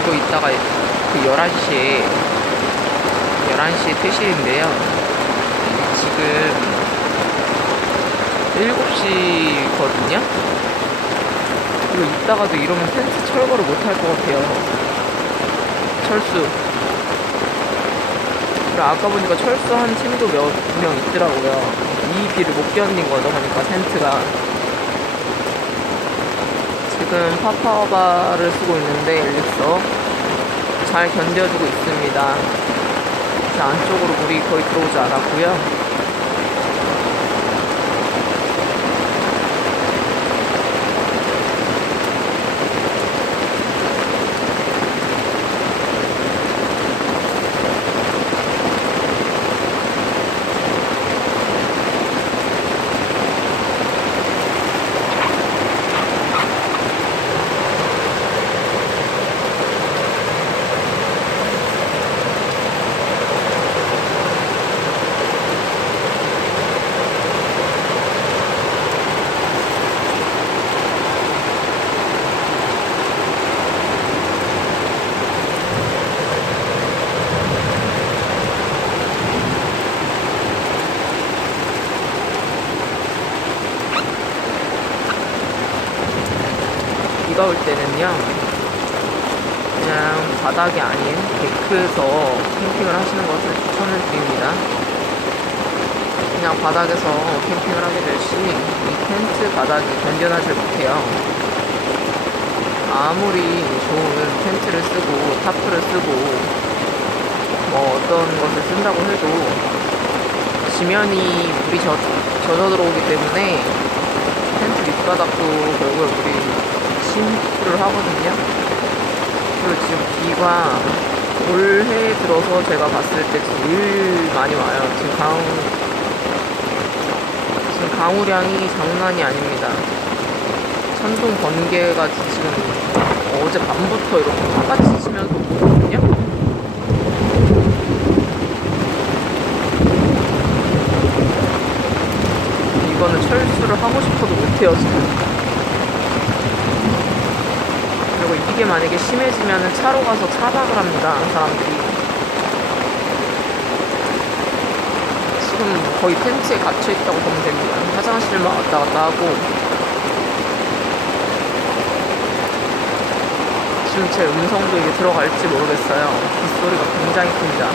이거 이따가 그 11시에 퇴실인데요. 지금 7시거든요? 이거 이따가도 이러면 텐트 철거를 못 할 것 같아요. 철수. 그리고 아까 보니까 철수한 팀도 몇 명 있더라고요. 이 비를 못 견딘 거죠. 그러니까 텐트가. 지금 파파바를 쓰고 있는데 엘릭서 잘 견뎌주고 있습니다. 안쪽으로 물이 거의 들어오지 않았고요. 비가 올 때는요, 그냥 바닥이 아닌 데크에서 캠핑을 하시는 것을 추천을 드립니다. 그냥 바닥에서 캠핑을 하게 될 시 이 텐트 바닥이 견뎌나질 못해요. 아무리 좋은 텐트를 쓰고 타프를 쓰고 뭐 어떤 것을 쓴다고 해도 지면이 물이 젖어 들어오기 때문에 텐트 밑바닥도 결국에 물이 침투를 하거든요. 그리고 지금 비가 올해 들어서 제가 봤을 때 제일 많이 와요. 지금 강우량이 장난이 아닙니다. 천둥 번개가 지금 어제 밤부터 이렇게 똑같이 치면서 오거든요. 이거는 철수를 하고 싶어도 못해요, 지금. 그리고 이게 만약에 심해지면 차로 가서 차박을 합니다, 사람들이. 지금 거의 텐트에 갇혀있다고 보면 됩니다. 화장실만 왔다 갔다 하고. 지금 제 음성도 이게 들어갈지 모르겠어요. 빗소리가 굉장히 큽니다.